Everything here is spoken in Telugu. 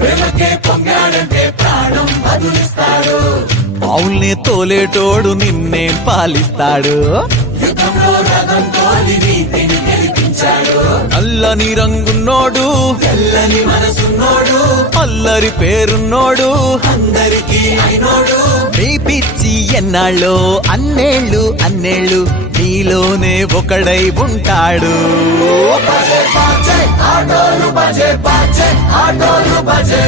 ప్రేమకే పొంగాడంటే ప్రాణం బదులిస్తాడు. పావుల్ని తోలేటోడు నిన్నే పాలిస్తాడు. యుద్ధంలో రథం తోలి నీతిని గెలిపించాడు. నల్లని రంగున్నోడు తెల్లని మనసున్నోడు అల్లరి పేరున్నోడు అందరికీ అయినోడు. నీ పిచ్చి ఎన్నాళ్ళో అన్నేళ్ళు అన్నేళ్ళు నీలోనే ఒకడై ఉంటాడు. బజే బాజే ఆటోలు బజే బాజే ఆటోలు బజే